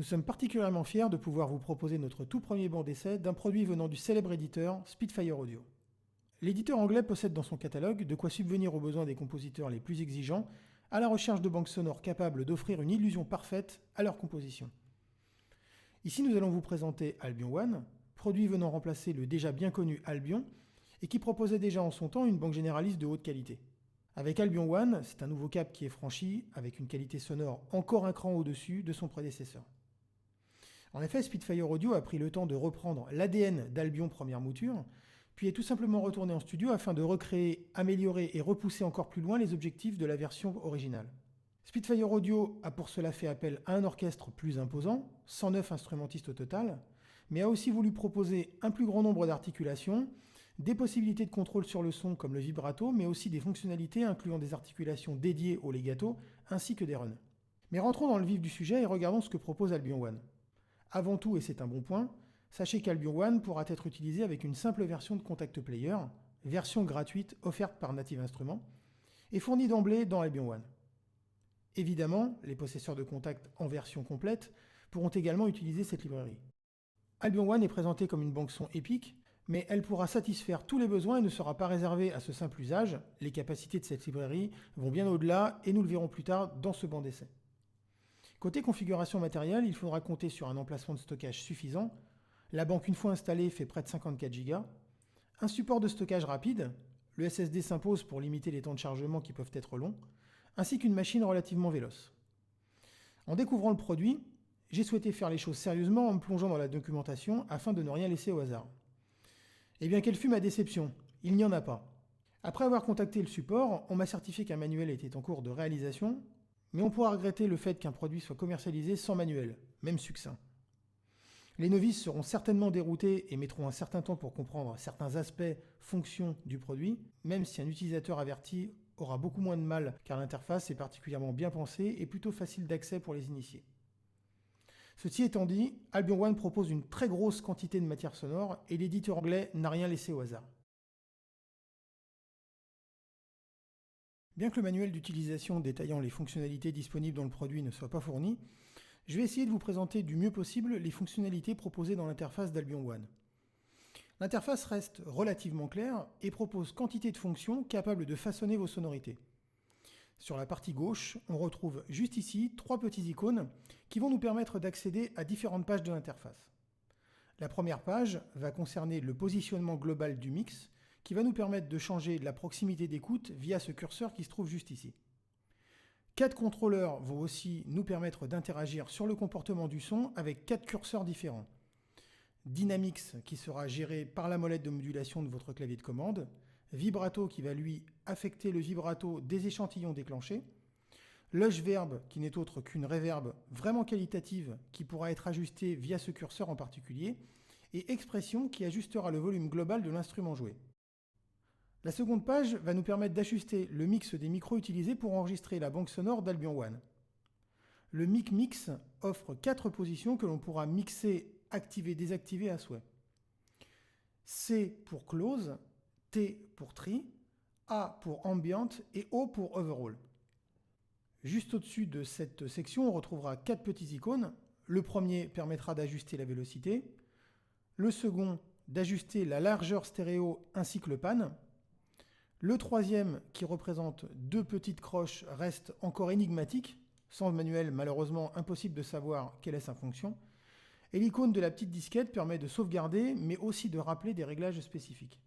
Nous sommes particulièrement fiers de pouvoir vous proposer notre tout premier banc d'essai d'un produit venant du célèbre éditeur Spitfire Audio. L'éditeur anglais possède dans son catalogue de quoi subvenir aux besoins des compositeurs les plus exigeants à la recherche de banques sonores capables d'offrir une illusion parfaite à leur composition. Ici, nous allons vous présenter Albion One, produit venant remplacer le déjà bien connu Albion et qui proposait déjà en son temps une banque généraliste de haute qualité. Avec Albion One, c'est un nouveau cap qui est franchi avec une qualité sonore encore un cran au-dessus de son prédécesseur. En effet, Spitfire Audio a pris le temps de reprendre l'ADN d'Albion première mouture, puis est tout simplement retourné en studio afin de recréer, améliorer et repousser encore plus loin les objectifs de la version originale. Spitfire Audio a pour cela fait appel à un orchestre plus imposant, 109 instrumentistes au total, mais a aussi voulu proposer un plus grand nombre d'articulations, des possibilités de contrôle sur le son comme le vibrato, mais aussi des fonctionnalités incluant des articulations dédiées au legato, ainsi que des runs. Mais rentrons dans le vif du sujet et regardons ce que propose Albion One. Avant tout, et c'est un bon point, sachez qu'Albion One pourra être utilisé avec une simple version de Contact Player, version gratuite offerte par Native Instruments, et fournie d'emblée dans Albion One. Évidemment, les possesseurs de Contact en version complète pourront également utiliser cette librairie. Albion One est présentée comme une banque son épique, mais elle pourra satisfaire tous les besoins et ne sera pas réservée à ce simple usage. Les capacités de cette librairie vont bien au-delà et nous le verrons plus tard dans ce banc d'essai. Côté configuration matérielle, il faudra compter sur un emplacement de stockage suffisant. La banque, une fois installée, fait près de 54 Go. Un support de stockage rapide, le SSD s'impose pour limiter les temps de chargement qui peuvent être longs, ainsi qu'une machine relativement véloce. En découvrant le produit, j'ai souhaité faire les choses sérieusement en me plongeant dans la documentation afin de ne rien laisser au hasard. Eh bien, quelle fut ma déception? Il n'y en a pas. Après avoir contacté le support, on m'a certifié qu'un manuel était en cours de réalisation, mais on pourra regretter le fait qu'un produit soit commercialisé sans manuel, même succinct. Les novices seront certainement déroutés et mettront un certain temps pour comprendre certains aspects, fonctions du produit, même si un utilisateur averti aura beaucoup moins de mal car l'interface est particulièrement bien pensée et plutôt facile d'accès pour les initiés. Ceci étant dit, Albion One propose une très grosse quantité de matière sonore et l'éditeur anglais n'a rien laissé au hasard. Bien que le manuel d'utilisation détaillant les fonctionnalités disponibles dans le produit ne soit pas fourni, je vais essayer de vous présenter du mieux possible les fonctionnalités proposées dans l'interface d'Albion One. L'interface reste relativement claire et propose quantité de fonctions capables de façonner vos sonorités. Sur la partie gauche, on retrouve juste ici 3 petits icônes qui vont nous permettre d'accéder à différentes pages de l'interface. La première page va concerner le positionnement global du mix, qui va nous permettre de changer la proximité d'écoute via ce curseur qui se trouve juste ici. 4 contrôleurs vont aussi nous permettre d'interagir sur le comportement du son avec 4 curseurs différents. Dynamics qui sera géré par la molette de modulation de votre clavier de commande, Vibrato qui va lui affecter le vibrato des échantillons déclenchés, Lush Verb qui n'est autre qu'une reverb vraiment qualitative qui pourra être ajustée via ce curseur en particulier, et Expression qui ajustera le volume global de l'instrument joué. La seconde page va nous permettre d'ajuster le mix des micros utilisés pour enregistrer la banque sonore d'Albion One. Le Mic Mix offre 4 positions que l'on pourra mixer, activer, désactiver à souhait. C pour Close, T pour Tree, A pour Ambient et O pour Overall. Juste au-dessus de cette section, on retrouvera 4 petits icônes. Le premier permettra d'ajuster la vélocité, le second d'ajuster la largeur stéréo ainsi que le pan. Le troisième, qui représente 2 petites croches, reste encore énigmatique. Sans manuel, malheureusement, impossible de savoir quelle est sa fonction. Et l'icône de la petite disquette permet de sauvegarder, mais aussi de rappeler des réglages spécifiques.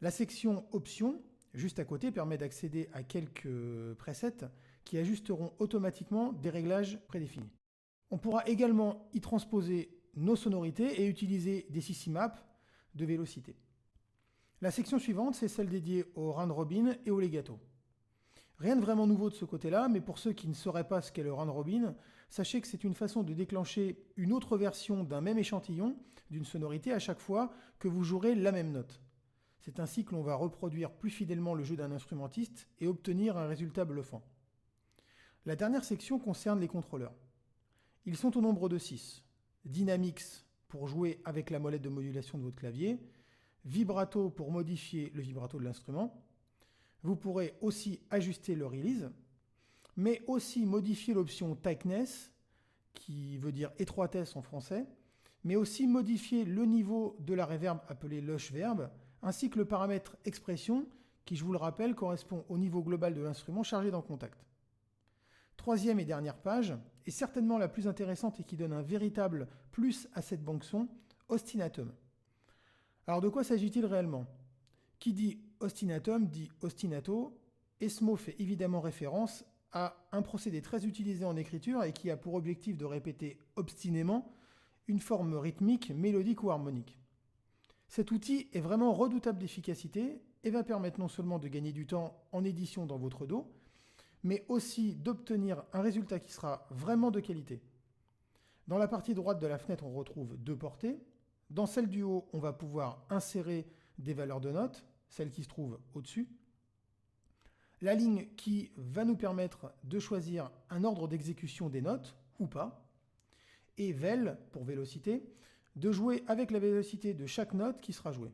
La section Options, juste à côté, permet d'accéder à quelques presets qui ajusteront automatiquement des réglages prédéfinis. On pourra également y transposer nos sonorités et utiliser des CC Maps de vélocité. La section suivante, c'est celle dédiée au round robin et au legato. Rien de vraiment nouveau de ce côté-là, mais pour ceux qui ne sauraient pas ce qu'est le round robin, sachez que c'est une façon de déclencher une autre version d'un même échantillon, d'une sonorité à chaque fois que vous jouerez la même note. C'est ainsi que l'on va reproduire plus fidèlement le jeu d'un instrumentiste et obtenir un résultat bluffant. La dernière section concerne les contrôleurs. Ils sont au nombre de 6. Dynamics pour jouer avec la molette de modulation de votre clavier, Vibrato pour modifier le vibrato de l'instrument. Vous pourrez aussi ajuster le release, mais aussi modifier l'option Tightness qui veut dire étroitesse en français, mais aussi modifier le niveau de la reverb appelé lush verb, ainsi que le paramètre expression, qui, je vous le rappelle, correspond au niveau global de l'instrument chargé dans Contact. Troisième et dernière page, est certainement la plus intéressante et qui donne un véritable plus à cette banque son, ostinatum. Alors de quoi s'agit-il réellement? Qui dit ostinatum dit ostinato, et ce mot fait évidemment référence à un procédé très utilisé en écriture et qui a pour objectif de répéter obstinément une forme rythmique, mélodique ou harmonique. Cet outil est vraiment redoutable d'efficacité et va permettre non seulement de gagner du temps en édition dans votre dos, mais aussi d'obtenir un résultat qui sera vraiment de qualité. Dans la partie droite de la fenêtre, on retrouve deux portées. Dans celle du haut, on va pouvoir insérer des valeurs de notes, celles qui se trouvent au-dessus. La ligne qui va nous permettre de choisir un ordre d'exécution des notes, ou pas. Et vel, pour vélocité, de jouer avec la vélocité de chaque note qui sera jouée.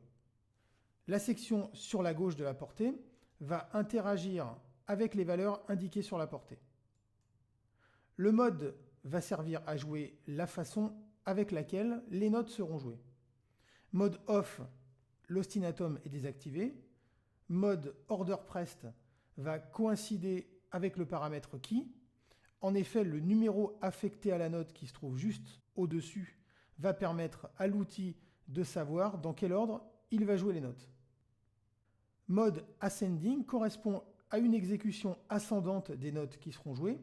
La section sur la gauche de la portée va interagir avec les valeurs indiquées sur la portée. Le mode va servir à jouer la façon avec laquelle les notes seront jouées. Mode off, l'ostinatum est désactivé. Mode order pressed va coïncider avec le paramètre key. En effet, le numéro affecté à la note qui se trouve juste au-dessus va permettre à l'outil de savoir dans quel ordre il va jouer les notes. Mode ascending correspond à une exécution ascendante des notes qui seront jouées,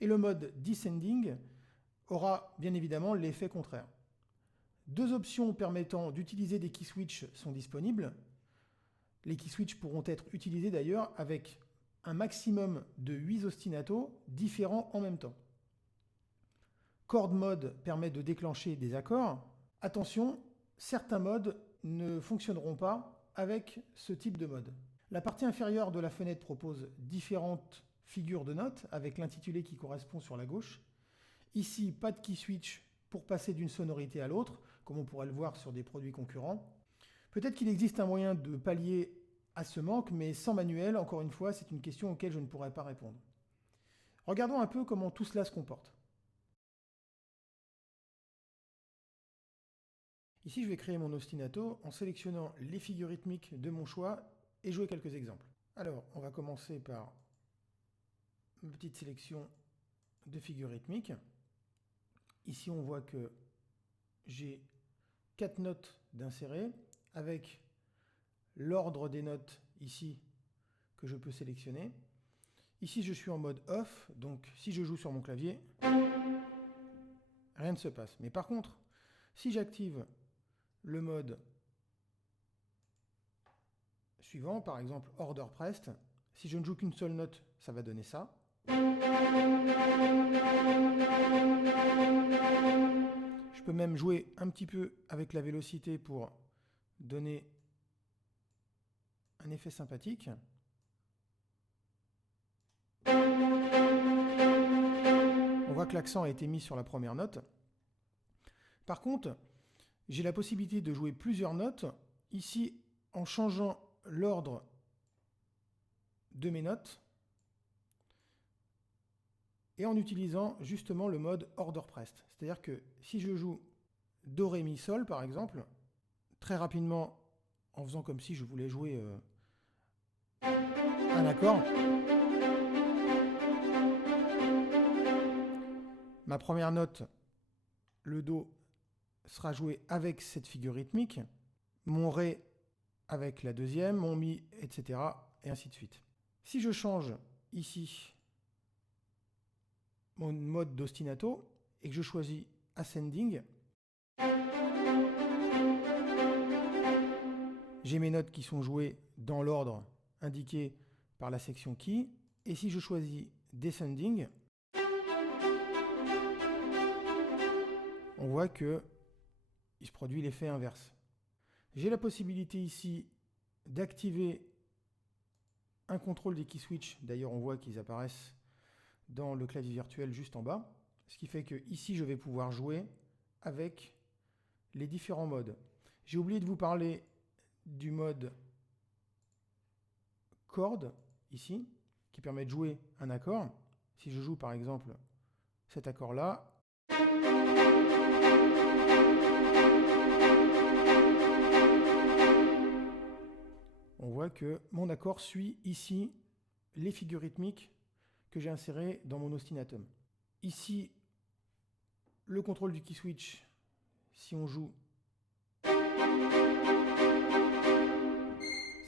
et le mode descending aura bien évidemment l'effet contraire. Deux options permettant d'utiliser des key switch sont disponibles. Les key switch pourront être utilisés d'ailleurs avec un maximum de 8 ostinatos différents en même temps. Chord mode permet de déclencher des accords. Attention, certains modes ne fonctionneront pas avec ce type de mode. La partie inférieure de la fenêtre propose différentes figures de notes avec l'intitulé qui correspond sur la gauche. Ici, pas de key switch pour passer d'une sonorité à l'autre, comme on pourrait le voir sur des produits concurrents. Peut-être qu'il existe un moyen de pallier à ce manque, mais sans manuel, encore une fois, c'est une question auquel je ne pourrais pas répondre. Regardons un peu comment tout cela se comporte. Ici, je vais créer mon ostinato en sélectionnant les figures rythmiques de mon choix et jouer quelques exemples. Alors, on va commencer par une petite sélection de figures rythmiques. Ici, on voit que j'ai 4 notes d'insérer avec l'ordre des notes ici que je peux sélectionner. Ici, je suis en mode off, donc si je joue sur mon clavier, rien ne se passe. Mais par contre, si j'active le mode suivant, par exemple order pressed, si je ne joue qu'une seule note, ça va donner ça. Je peux même jouer un petit peu avec la vélocité pour donner un effet sympathique. On voit que l'accent a été mis sur la première note. Par contre, j'ai la possibilité de jouer plusieurs notes, ici en changeant l'ordre de mes notes et en utilisant justement le mode order pressed. C'est-à-dire que si je joue Do, Ré, Mi, Sol par exemple, très rapidement en faisant comme si je voulais jouer un accord, ma première note, le Do, sera joué avec cette figure rythmique, mon Ré avec la deuxième, mon Mi, etc. et ainsi de suite. Si je change ici mon mode d'ostinato et que je choisis ascending, j'ai mes notes qui sont jouées dans l'ordre indiqué par la section key, et si je choisis descending, on voit que il se produit l'effet inverse. J'ai la possibilité ici d'activer un contrôle des key switch. D'ailleurs, on voit qu'ils apparaissent dans le clavier virtuel juste en bas. Ce qui fait que ici, je vais pouvoir jouer avec les différents modes. J'ai oublié de vous parler du mode chord, ici, qui permet de jouer un accord. Si je joue par exemple cet accord-là, On voit que mon accord suit ici les figures rythmiques que j'ai insérées dans mon ostinatum. Ici, le contrôle du key switch, si on joue,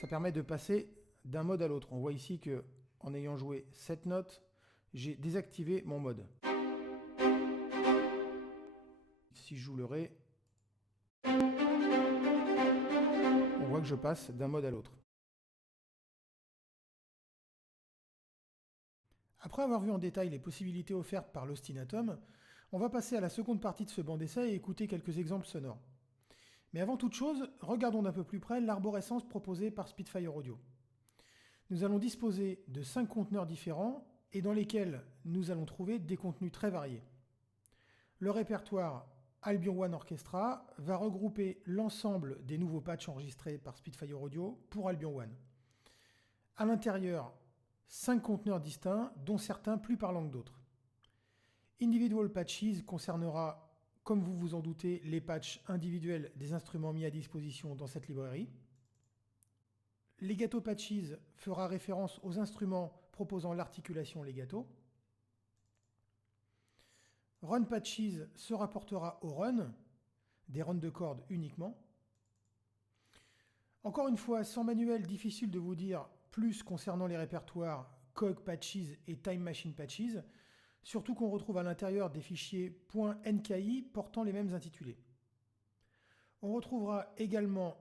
ça permet de passer d'un mode à l'autre. On voit ici que, en ayant joué cette note, j'ai désactivé mon mode. Si je joue le Ré, on voit que je passe d'un mode à l'autre. Après avoir vu en détail les possibilités offertes par l'ostinatum, on va passer à la seconde partie de ce banc d'essai et écouter quelques exemples sonores. Mais avant toute chose, regardons d'un peu plus près l'arborescence proposée par Spitfire Audio. Nous allons disposer de 5 conteneurs différents et dans lesquels nous allons trouver des contenus très variés. Le répertoire Albion One Orchestra va regrouper l'ensemble des nouveaux patchs enregistrés par Spitfire Audio pour Albion One. À l'intérieur, 5 conteneurs distincts, dont certains plus parlants que d'autres. Individual Patches concernera, comme vous vous en doutez, les patchs individuels des instruments mis à disposition dans cette librairie. Legato Patches fera référence aux instruments proposant l'articulation legato. Run Patches se rapportera au run, des runs de cordes uniquement. Encore une fois, sans manuel, difficile de vous dire plus concernant les répertoires Cog Patches et Time Machine Patches, surtout qu'on retrouve à l'intérieur des fichiers .nki portant les mêmes intitulés. On retrouvera également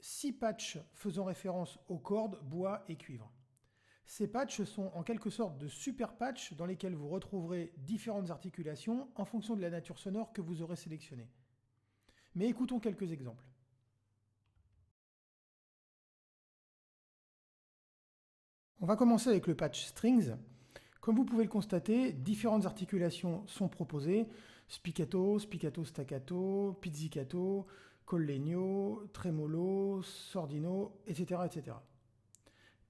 6 patchs faisant référence aux cordes, bois et cuivre. Ces patchs sont en quelque sorte de super patchs dans lesquels vous retrouverez différentes articulations en fonction de la nature sonore que vous aurez sélectionnée. Mais écoutons quelques exemples. On va commencer avec le patch Strings. Comme vous pouvez le constater, différentes articulations sont proposées. Spiccato, spiccato staccato, pizzicato, collegno, tremolo, sordino, etc., etc.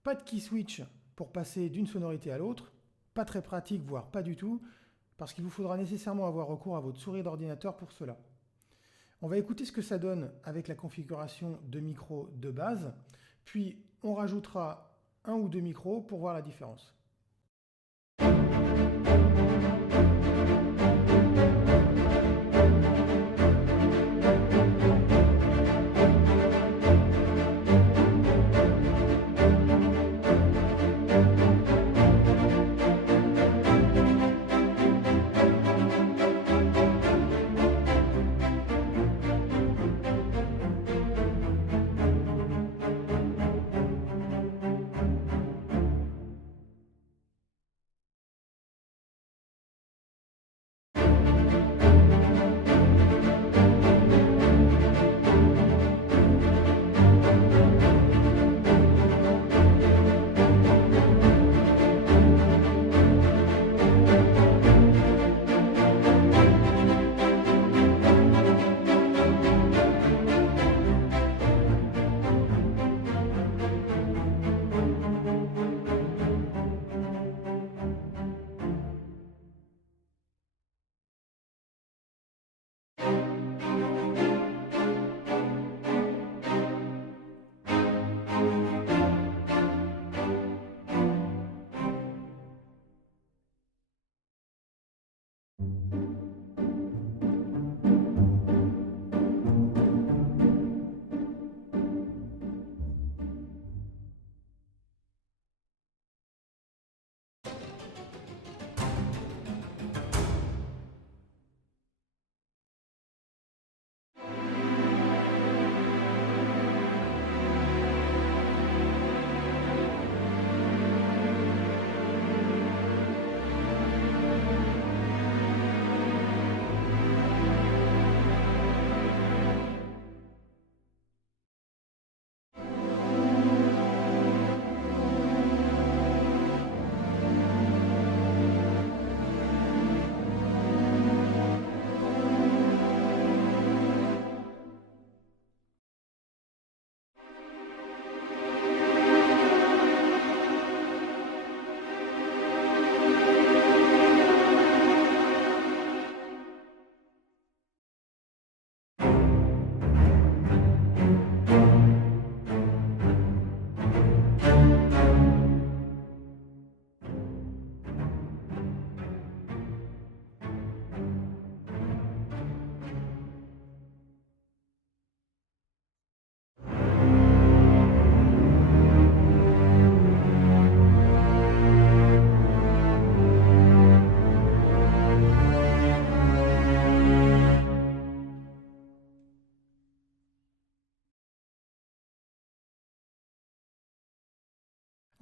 Pas de key switch pour passer d'une sonorité à l'autre. Pas très pratique, voire pas du tout, parce qu'il vous faudra nécessairement avoir recours à votre souris d'ordinateur pour cela. On va écouter ce que ça donne avec la configuration de micro de base, puis on rajoutera un ou deux micros pour voir la différence.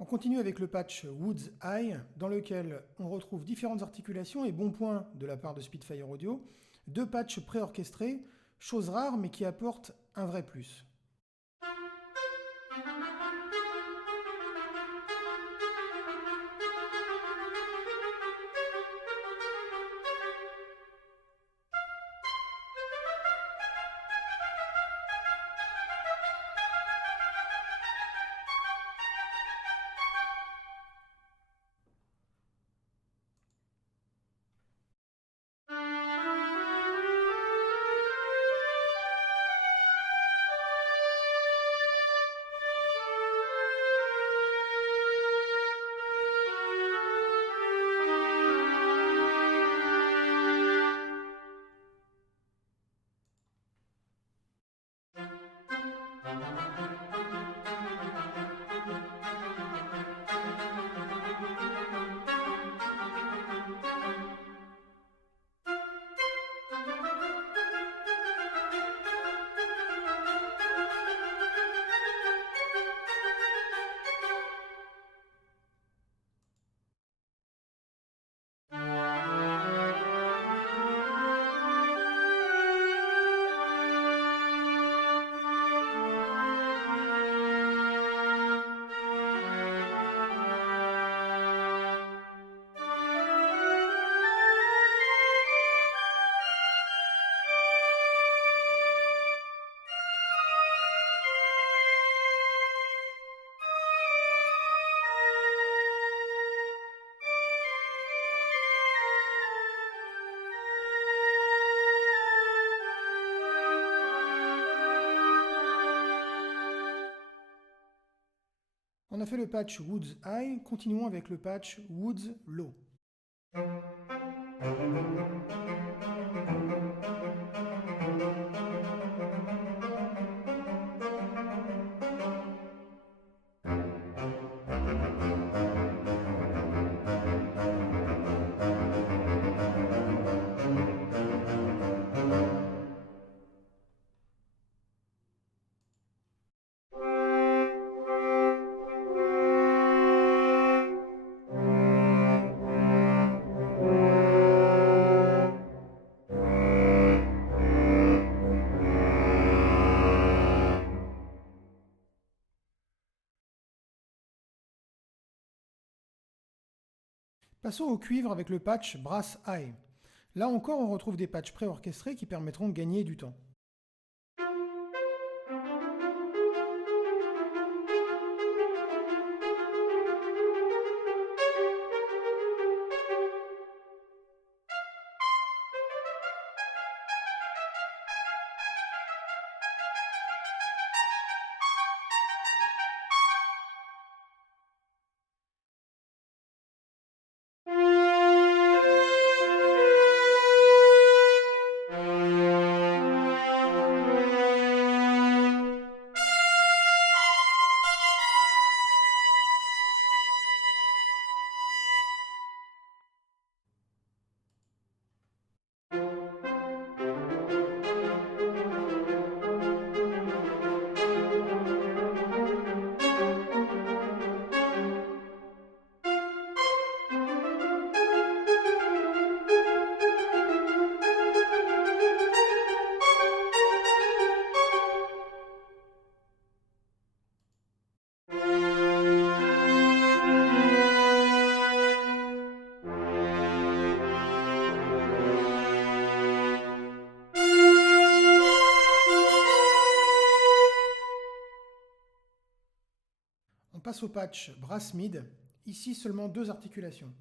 continue avec le patch Woods Eye, dans lequel on retrouve différentes articulations et bons points de la part de Spitfire Audio, 2 patchs préorchestrés, chose rare mais qui apporte un vrai plus. On a fait le patch Woods High, continuons avec le patch Woods Low. Passons au cuivre avec le patch Brass High. Là encore, on retrouve des patchs préorchestrés qui permettront de gagner du temps. On passe au patch Brass Mid, ici seulement 2 articulations.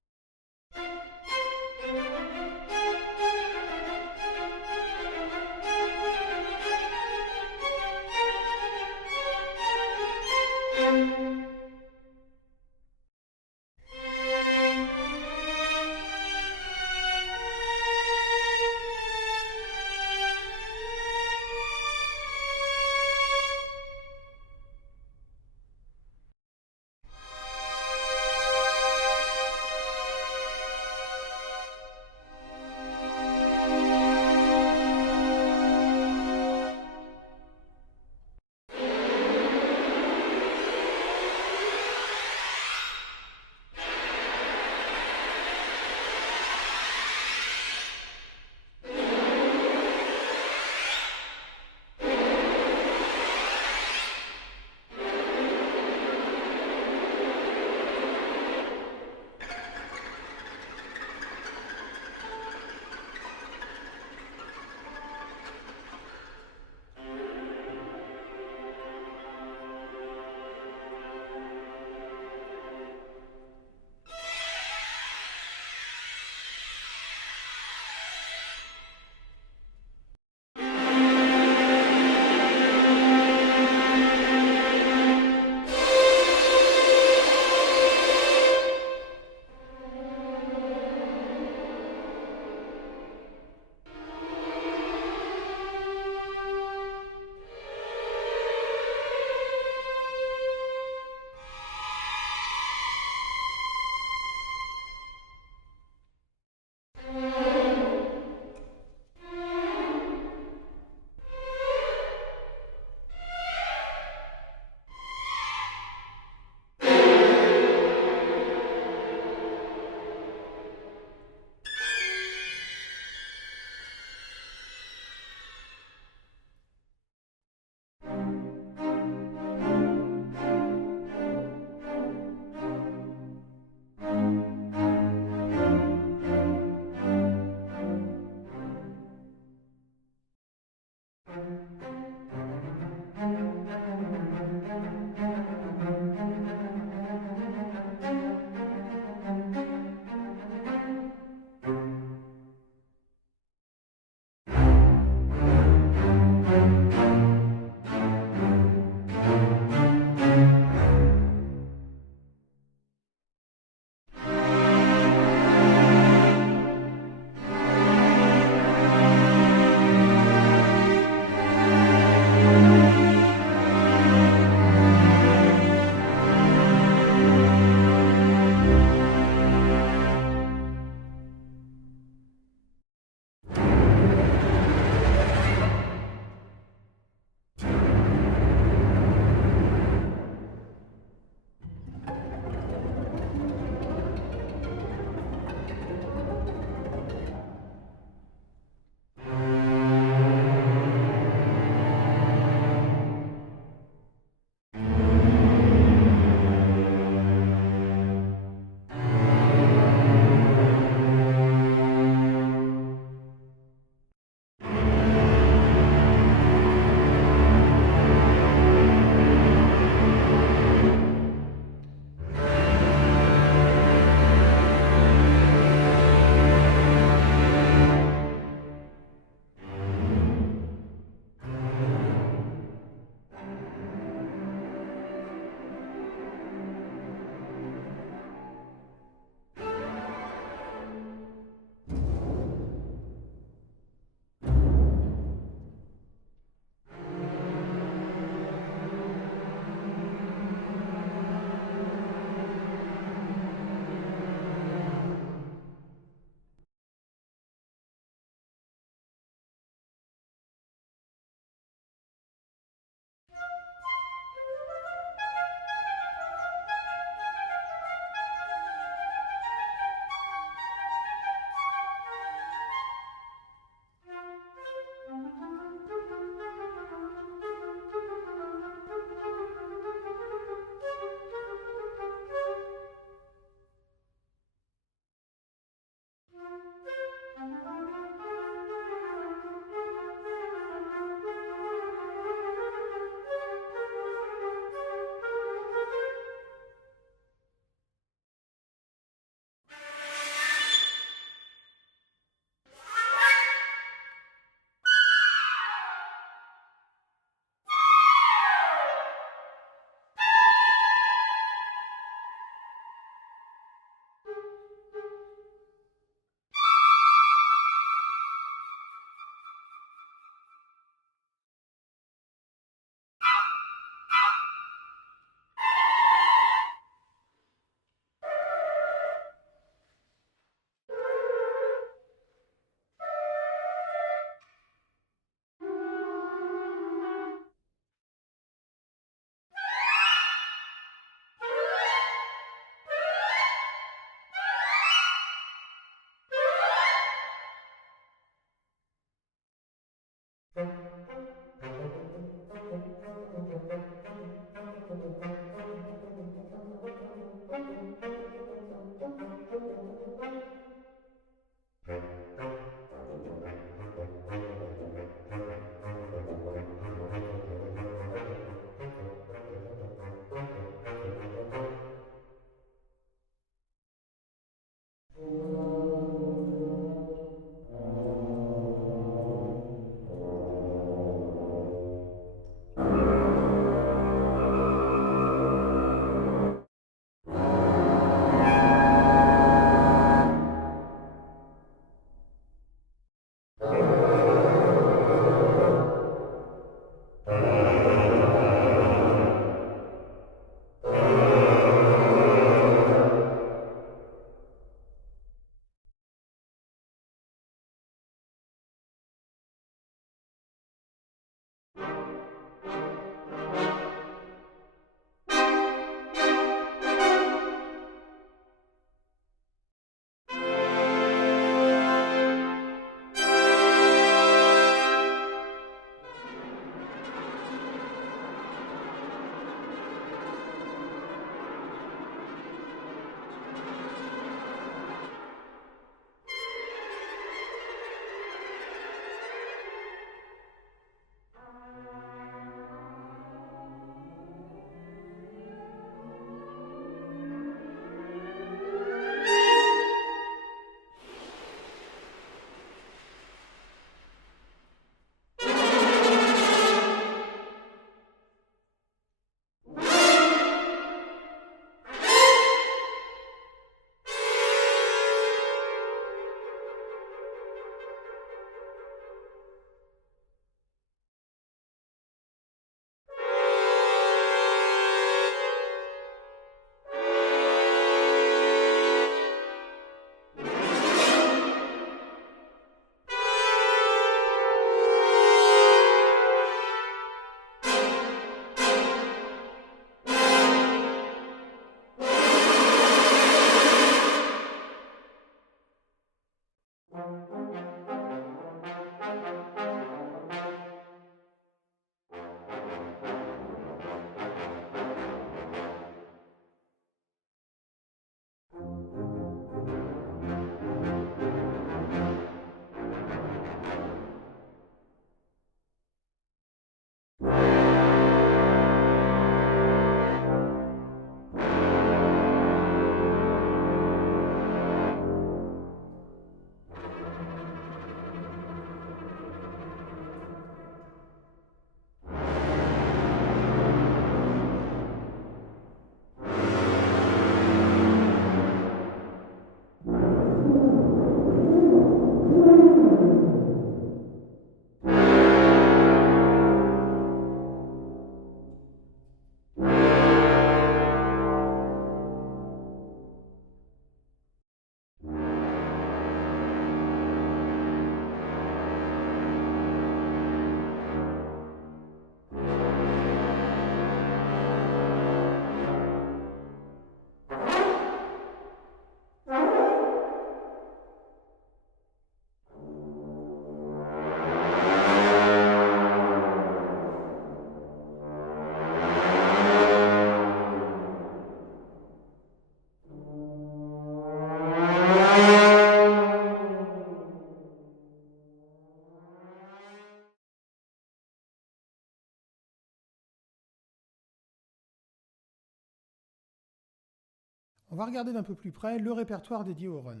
On va regarder d'un peu plus près le répertoire dédié au run.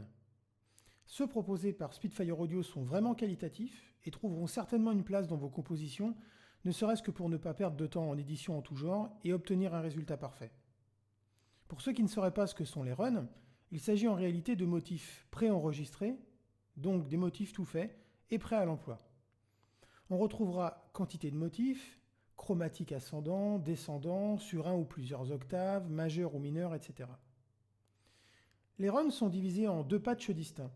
Ceux proposés par Spitfire Audio sont vraiment qualitatifs et trouveront certainement une place dans vos compositions, ne serait-ce que pour ne pas perdre de temps en édition en tout genre et obtenir un résultat parfait. Pour ceux qui ne sauraient pas ce que sont les runs, il s'agit en réalité de motifs préenregistrés, donc des motifs tout faits et prêts à l'emploi. On retrouvera quantité de motifs, chromatique ascendant, descendant, sur un ou plusieurs octaves, majeur ou mineur, etc. Les runs sont divisés en deux patchs distincts,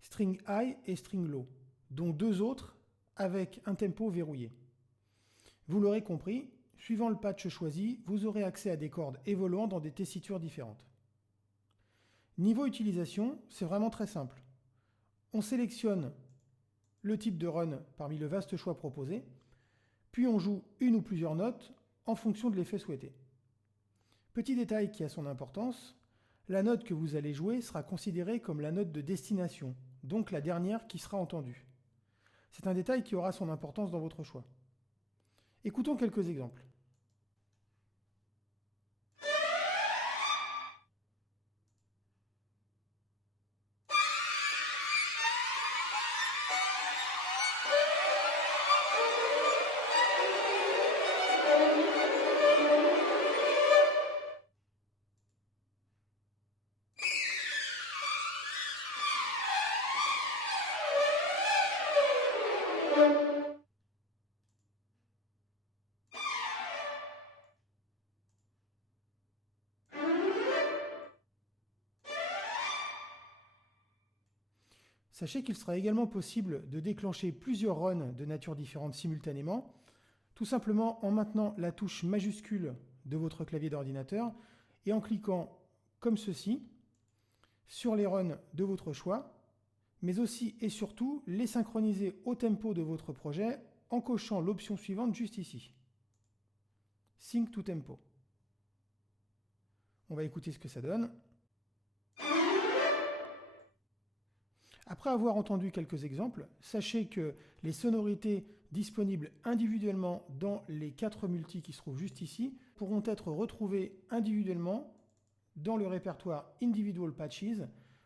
string high et string low, dont deux autres avec un tempo verrouillé. Vous l'aurez compris, suivant le patch choisi, vous aurez accès à des cordes évoluant dans des tessitures différentes. Niveau utilisation, c'est vraiment très simple. On sélectionne le type de run parmi le vaste choix proposé, puis on joue une ou plusieurs notes en fonction de l'effet souhaité. Petit détail qui a son importance, la note que vous allez jouer sera considérée comme la note de destination, donc la dernière qui sera entendue. C'est un détail qui aura son importance dans votre choix. Écoutons quelques exemples. Sachez qu'il sera également possible de déclencher plusieurs runs de nature différente simultanément, tout simplement en maintenant la touche majuscule de votre clavier d'ordinateur et en cliquant comme ceci sur les runs de votre choix, mais aussi et surtout les synchroniser au tempo de votre projet en cochant l'option suivante juste ici. Sync to tempo. On va écouter ce que ça donne. Après avoir entendu quelques exemples, sachez que les sonorités disponibles individuellement dans les 4 multis qui se trouvent juste ici pourront être retrouvées individuellement dans le répertoire Individual Patches,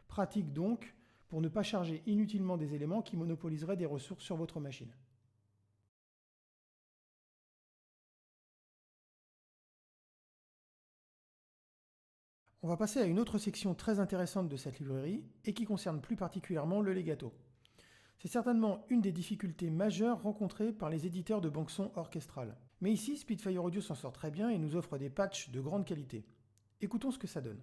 pratique donc pour ne pas charger inutilement des éléments qui monopoliseraient des ressources sur votre machine. On va passer à une autre section très intéressante de cette librairie et qui concerne plus particulièrement le legato. C'est certainement une des difficultés majeures rencontrées par les éditeurs de banques son orchestrales. Mais ici, Spitfire Audio s'en sort très bien et nous offre des patchs de grande qualité. Écoutons ce que ça donne.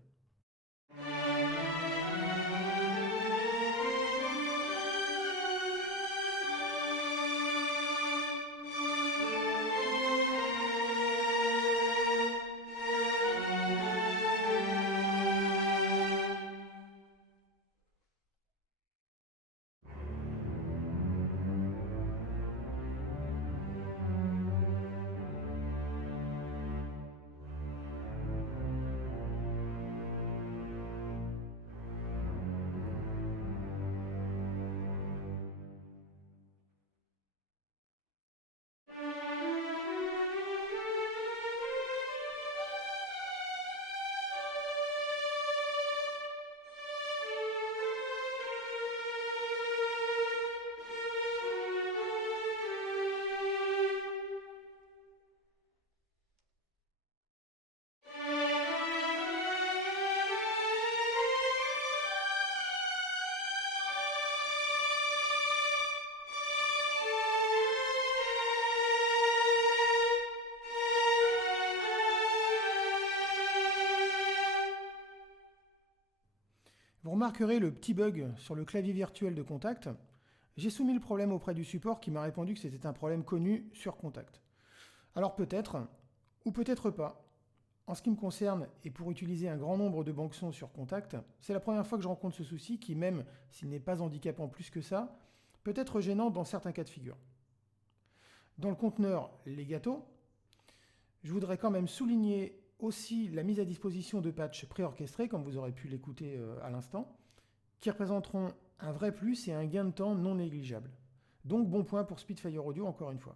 Vous remarquerez le petit bug sur le clavier virtuel de Contact. J'ai soumis le problème auprès du support qui m'a répondu que c'était un problème connu sur Contact. Alors peut-être, ou peut-être pas. En ce qui me concerne, et pour utiliser un grand nombre de banques son sur Contact, c'est la première fois que je rencontre ce souci qui, même s'il n'est pas handicapant plus que ça, peut être gênant dans certains cas de figure. Dans le conteneur Legato, je voudrais quand même souligner aussi la mise à disposition de patchs préorchestrés, comme vous aurez pu l'écouter à l'instant, qui représenteront un vrai plus et un gain de temps non négligeable. Donc bon point pour Spitfire Audio encore une fois.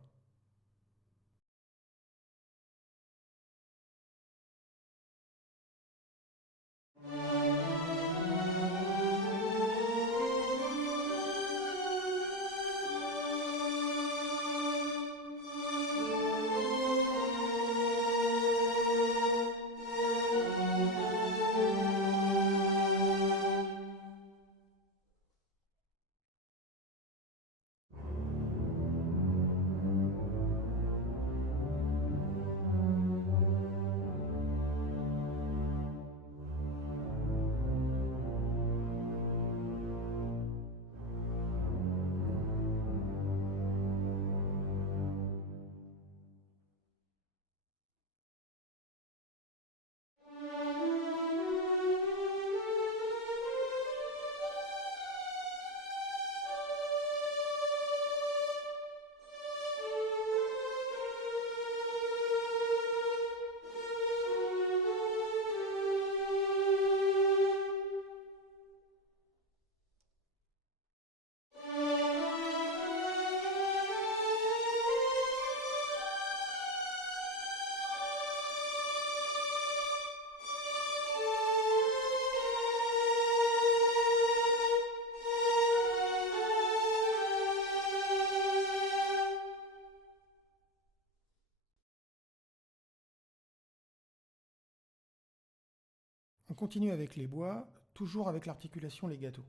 On continue avec les bois, toujours avec l'articulation legato.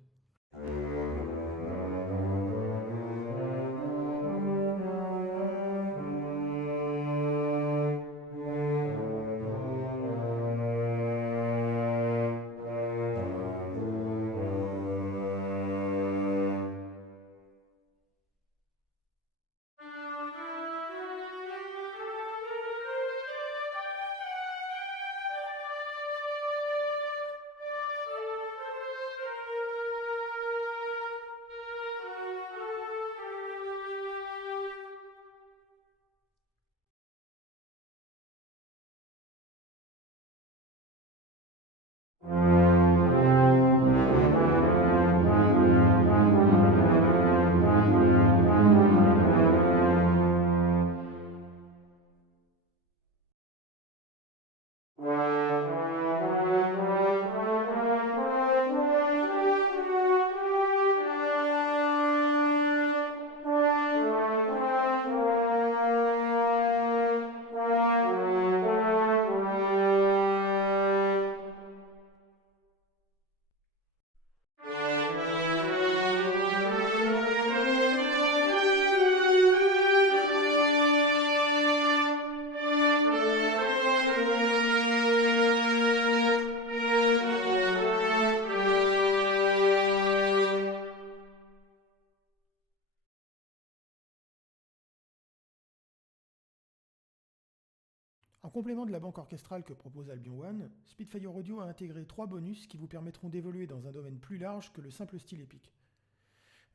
En complément de la banque orchestrale que propose Albion One, Spitfire Audio a intégré 3 bonus qui vous permettront d'évoluer dans un domaine plus large que le simple style épique.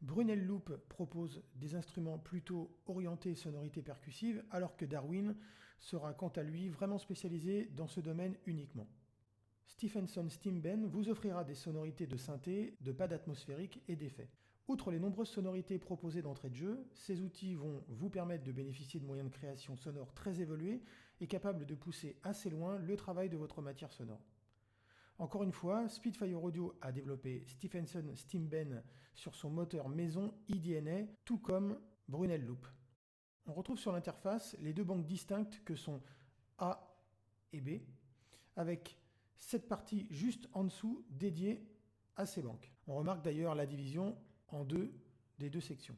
Brunel Loop propose des instruments plutôt orientés sonorités percussives, alors que Darwin sera quant à lui vraiment spécialisé dans ce domaine uniquement. Stephenson Steamben vous offrira des sonorités de synthé, de pads atmosphériques et d'effets. Outre les nombreuses sonorités proposées d'entrée de jeu, ces outils vont vous permettre de bénéficier de moyens de création sonore très évolués et capables de pousser assez loin le travail de votre matière sonore. Encore une fois, Spitfire Audio a développé Stephenson Steamben sur son moteur maison eDNA, tout comme Brunel Loop. On retrouve sur l'interface les 2 banques distinctes que sont A et B, avec cette partie juste en dessous dédiée à ces banques. On remarque d'ailleurs la division en deux des 2 sections.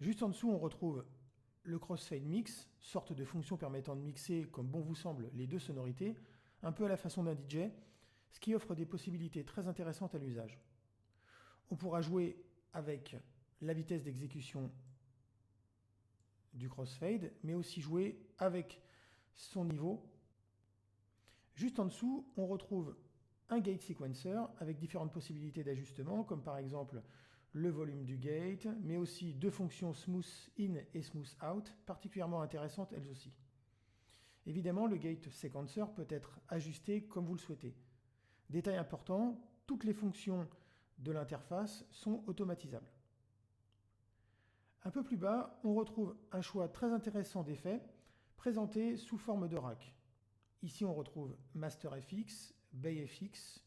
Juste en dessous, on retrouve le Crossfade Mix, sorte de fonction permettant de mixer comme bon vous semble les 2 sonorités, un peu à la façon d'un DJ, ce qui offre des possibilités très intéressantes à l'usage. On pourra jouer avec la vitesse d'exécution du crossfade, mais aussi jouer avec son niveau. Juste en dessous, on retrouve un gate sequencer avec différentes possibilités d'ajustement, comme par exemple le volume du gate, mais aussi 2 fonctions smooth in et smooth out, particulièrement intéressantes elles aussi. Évidemment, le gate sequencer peut être ajusté comme vous le souhaitez. Détail important, toutes les fonctions de l'interface sont automatisables. Un peu plus bas, on retrouve un choix très intéressant d'effets présentés sous forme de rack. Ici, on retrouve MasterFX, BayFX,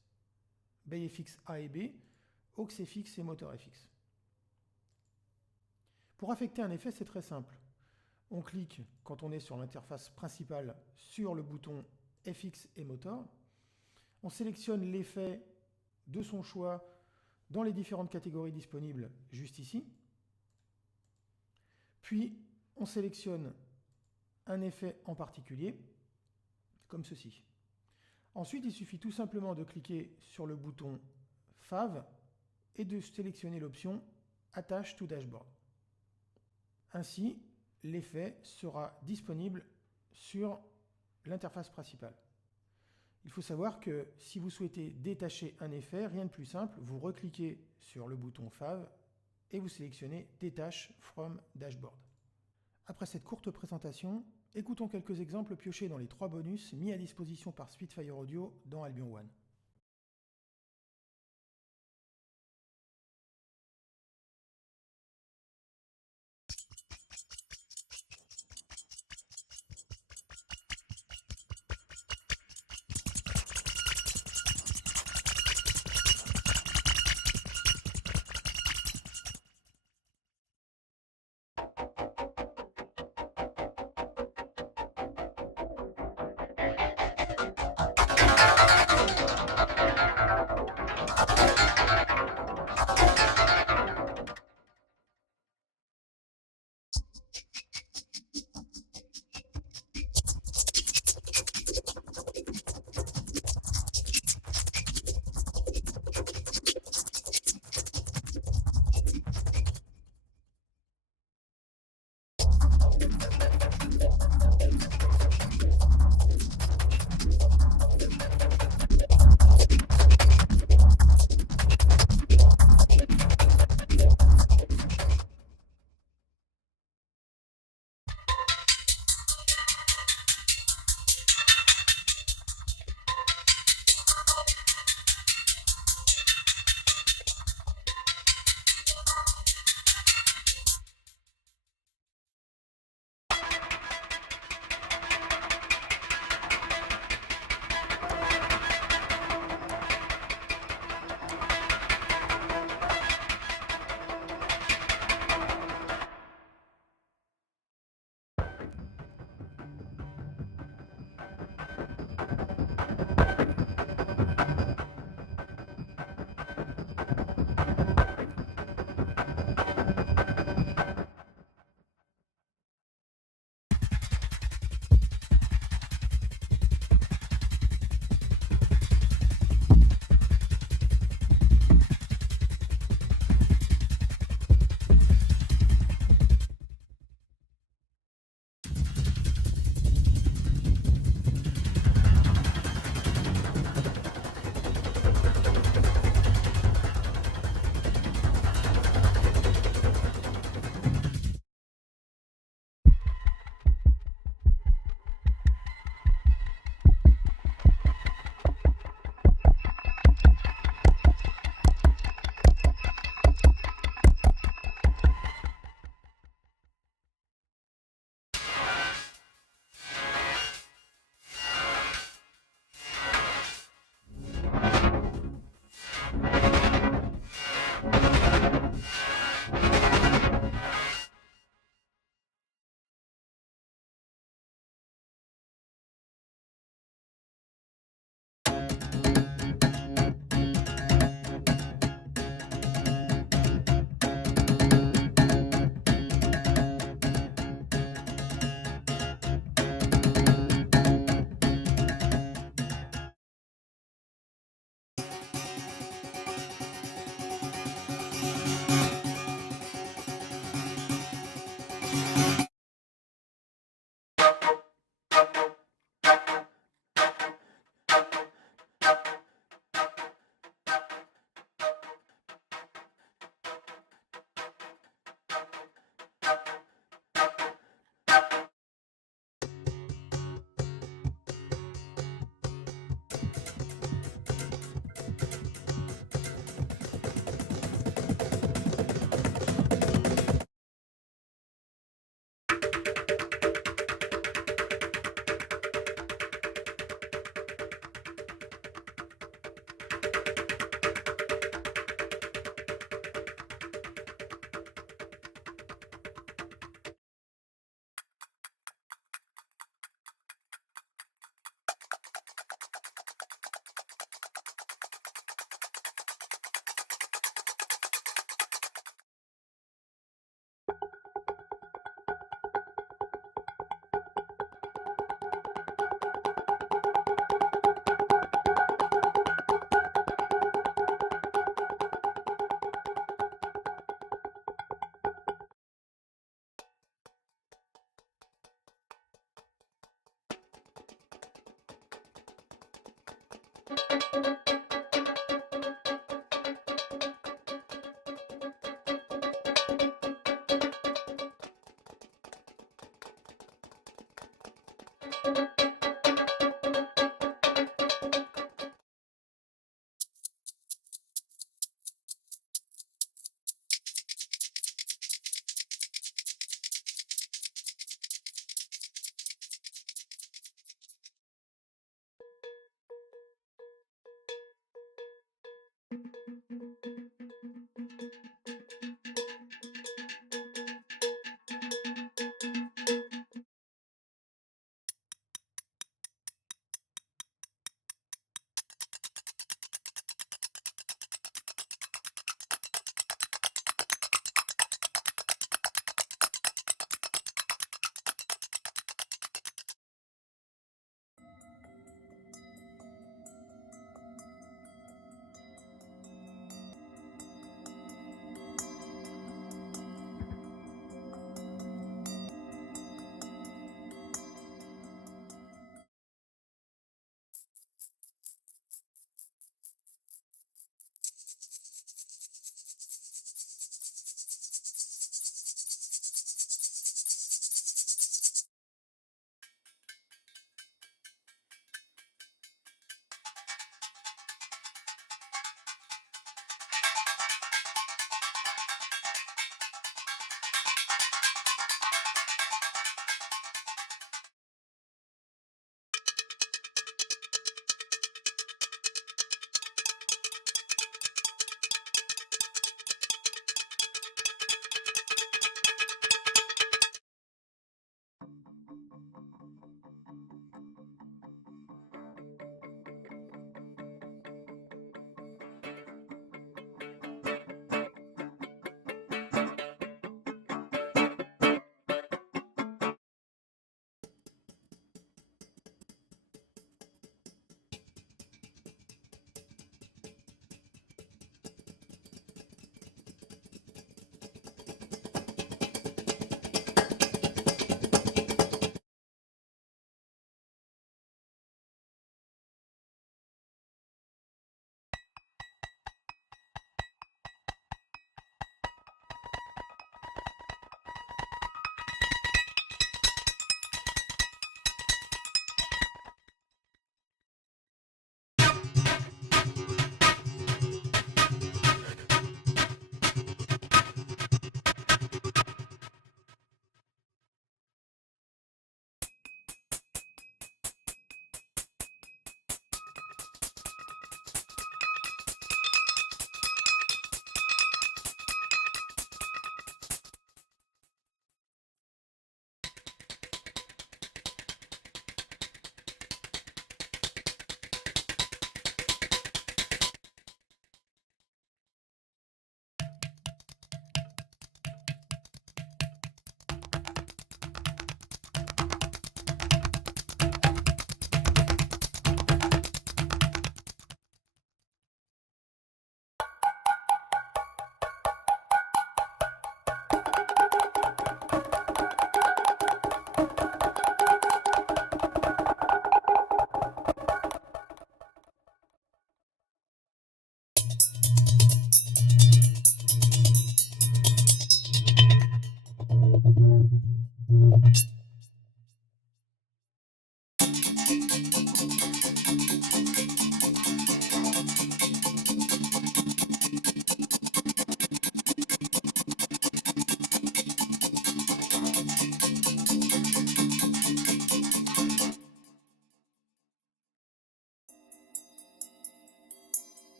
BayFX A et B, AuxFX et MotorFX. Pour affecter un effet, c'est très simple. On clique, quand on est sur l'interface principale, sur le bouton FX et Motor. On sélectionne l'effet de son choix dans les différentes catégories disponibles juste ici. Puis, on sélectionne un effet en particulier, comme ceci. Ensuite, il suffit tout simplement de cliquer sur le bouton Fav et de sélectionner l'option Attach to Dashboard. Ainsi, l'effet sera disponible sur l'interface principale. Il faut savoir que si vous souhaitez détacher un effet, rien de plus simple, vous recliquez sur le bouton Fav et vous sélectionnez Detach from Dashboard. Après cette courte présentation, écoutons quelques exemples piochés dans les 3 bonus mis à disposition par Spitfire Audio dans Albion One.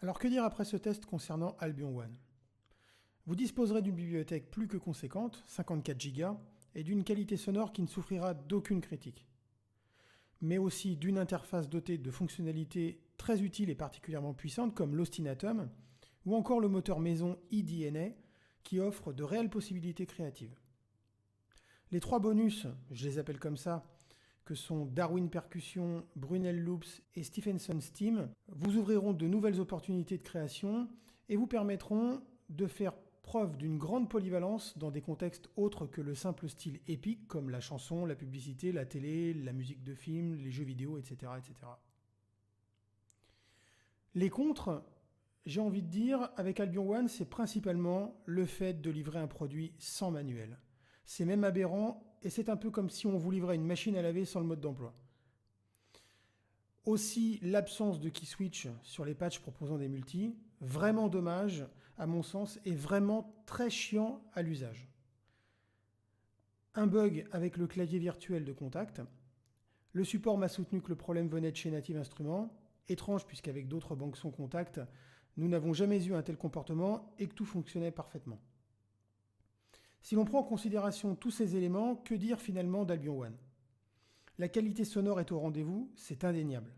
Alors que dire après ce test concernant Albion One? Vous disposerez d'une bibliothèque plus que conséquente, 54 Go, et d'une qualité sonore qui ne souffrira d'aucune critique. Mais aussi d'une interface dotée de fonctionnalités très utiles et particulièrement puissantes comme l'ostinatum, ou encore le moteur maison eDNA, qui offre de réelles possibilités créatives. Les 3 bonus, je les appelle comme ça, que sont Darwin Percussion, Brunel Loops et Stephenson Steam, vous ouvriront de nouvelles opportunités de création et vous permettront de faire preuve d'une grande polyvalence dans des contextes autres que le simple style épique comme la chanson, la publicité, la télé, la musique de film, les jeux vidéo, etc. etc. Les contres, j'ai envie de dire, avec Albion One, c'est principalement le fait de livrer un produit sans manuel. C'est même aberrant et c'est un peu comme si on vous livrait une machine à laver sans le mode d'emploi. Aussi, l'absence de key switch sur les patchs proposant des multis, vraiment dommage à mon sens et vraiment très chiant à l'usage. Un bug avec le clavier virtuel de contact. Le support m'a soutenu que le problème venait de chez Native Instruments. Étrange puisqu'avec d'autres banques son contact, nous n'avons jamais eu un tel comportement et que tout fonctionnait parfaitement. Si l'on prend en considération tous ces éléments, que dire finalement d'Albion One? La qualité sonore est au rendez-vous, c'est indéniable.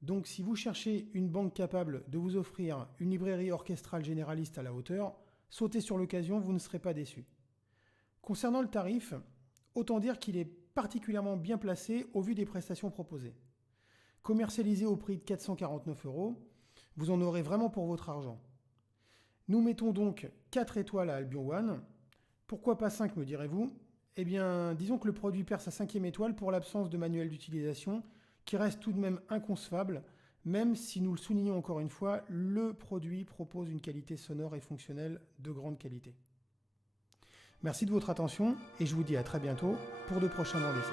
Donc si vous cherchez une banque capable de vous offrir une librairie orchestrale généraliste à la hauteur, sautez sur l'occasion, vous ne serez pas déçus. Concernant le tarif, autant dire qu'il est particulièrement bien placé au vu des prestations proposées. Commercialisé au prix de 449 €, vous en aurez vraiment pour votre argent. Nous mettons donc 4 étoiles à Albion One. Pourquoi pas 5 me direz-vous? Eh bien, disons que le produit perd sa 5e étoile pour l'absence de manuel d'utilisation, qui reste tout de même inconcevable, même si nous le soulignons encore une fois, le produit propose une qualité sonore et fonctionnelle de grande qualité. Merci de votre attention et je vous dis à très bientôt pour de prochains bancs d'essai.